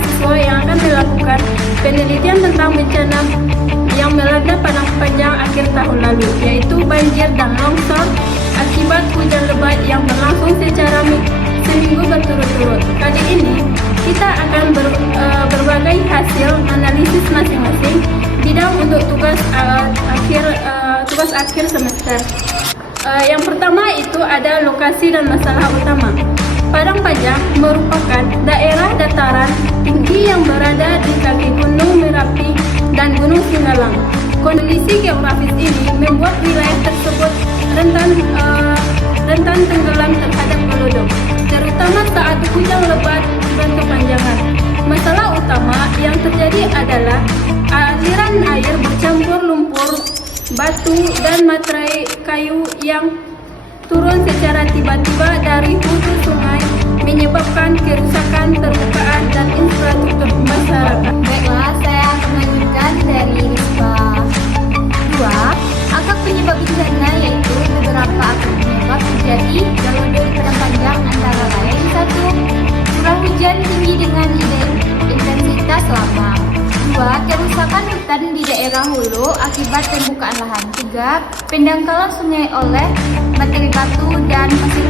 mahasiswa yang akan melakukan penelitian tentang bencana yang melanda pada panjang akhir tahun lalu, yaitu banjir dan longsor akibat hujan lebat yang berlangsung secara seminggu berturut-turut. Kali ini kita akan berbagai hasil analisis masing-masing bidang untuk tugas akhir semester. Yang pertama itu ada lokasi dan masalah utama. Padang Panjang merupakan daerah dataran tinggi yang berada di kaki Gunung Merapi dan Gunung Singgalang. Kondisi geografis ini membuat wilayah tersebut rentan tenggelam terhadap gelodong, terutama saat hujan lebat berkepanjangan. Masalah utama yang terjadi adalah aliran air bercampur lumpur, batu, dan materai kayu yang turun secara tiba-tiba dari hulu sungai, menyebabkan kerusakan permukaan dan infrastruktur masyarakat. Baiklah, saya akan melanjutkan dari ISPA 2. Angka penyebab bencana yaitu beberapa akar penyebab terjadi gelodong di Padang Panjang, antara lain 1. Curah hujan tinggi dengan intensitas lama. 2. Kerusakan hutan di daerah hulu akibat pembukaan lahan. 3. Pendangkalan sungai oleh materi batu dan pasir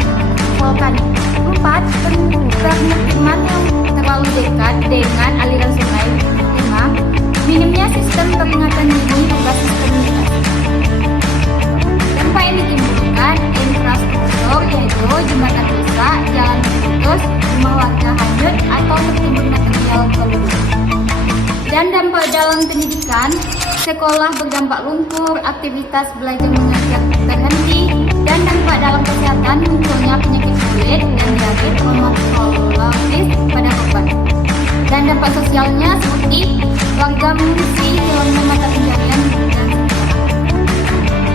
vulkanik. 4. Permukiman yang terlalu dekat dengan aliran sungai. 5. Minimnya sistem peringatan dini berbasis komunikasi. Dampak yang ditimbulkan infrastruktur yaitu jembatan rusak, jalan terputus, rumah warga hanyut atau tertimbun material gelodong. Dan dampak dalam pendidikan, sekolah berdampak lumpur, aktivitas belajar mengajar terhenti, dan dampak dalam kesehatan munculnya penyakit kulit dan diare traumatologis pada korban. Dan dampak sosialnya seperti warga mengungsi, hilangnya mata pencarian dan sejarah.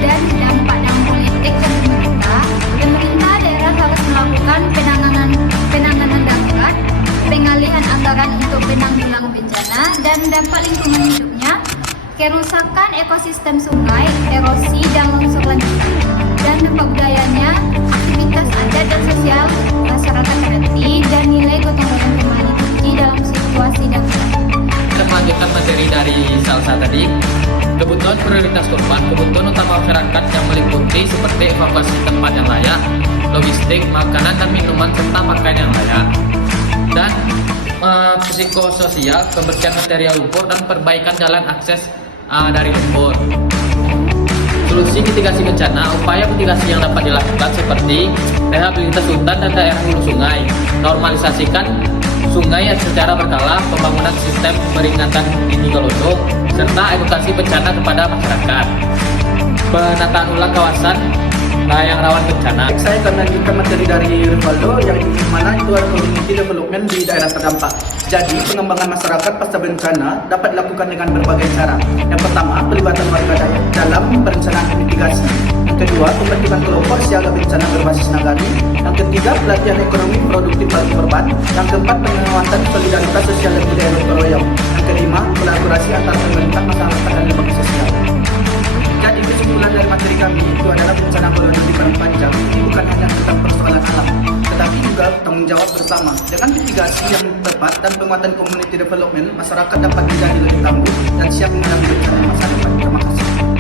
Dan dampak dalam politik dan pemerintah daerah harus melakukan penanganan darurat, pengalihan anggaran untuk penanggulangan bencana, dan dampak lingkungan hidupnya, kerusakan ekosistem sungai, erosi dan longsor lanjutan. Dan dampak budayanya, aktivitas adat dan sosial masyarakat terhenti, dan nilai gotong royong kembali tinggi dalam situasi darurat. Kita melanjutkan materi dari Salsa tadi. Kebutuhan prioritas korban, kebutuhan utama masyarakat yang meliputi seperti evakuasi tempat yang layak, logistik, makanan dan minuman, serta pakaian yang layak. Dan psikososial, pembersihan material lumpur dan perbaikan jalan akses dari lumpur. Solusi mitigasi bencana, upaya mitigasi yang dapat dilakukan seperti rehabilitasi hutan dan daerah hulu sungai, normalisasikan sungai secara berkala, pembangunan sistem peringatan dini gelodong, serta edukasi bencana kepada masyarakat. Penataan ulang kawasan yang rawan bencana. Saya akan melanjutkan materi dari Rivaldo yang mana itu adalah community development di daerah terdampak. Jadi pengembangan masyarakat pasca bencana dapat dilakukan dengan berbagai cara. Yang pertama, pelibatan warga dalam perencanaan mitigasi. Yang kedua, pembentukan kelompok siaga bencana berbasis nagari. Yang ketiga, pelatihan ekonomi produktif bagi korban. Yang keempat, penguatan solidaritas sosial dan budaya gotong royong. Yang kelima, kolaborasi antar pemerintah, masyarakat dan lembaga sosial. Jadi kesimpulan dari materi kami itu adalah bencana gelodong di Padang Panjang ini bukan hanya tentang persoalan alam, tetapi juga tanggung jawab bersama. Dengan mitigasi yang tepat dan penguatan community development, masyarakat dapat menjadi lebih tangguh dan siap menghadapi bencana masa depan. Terima kasih.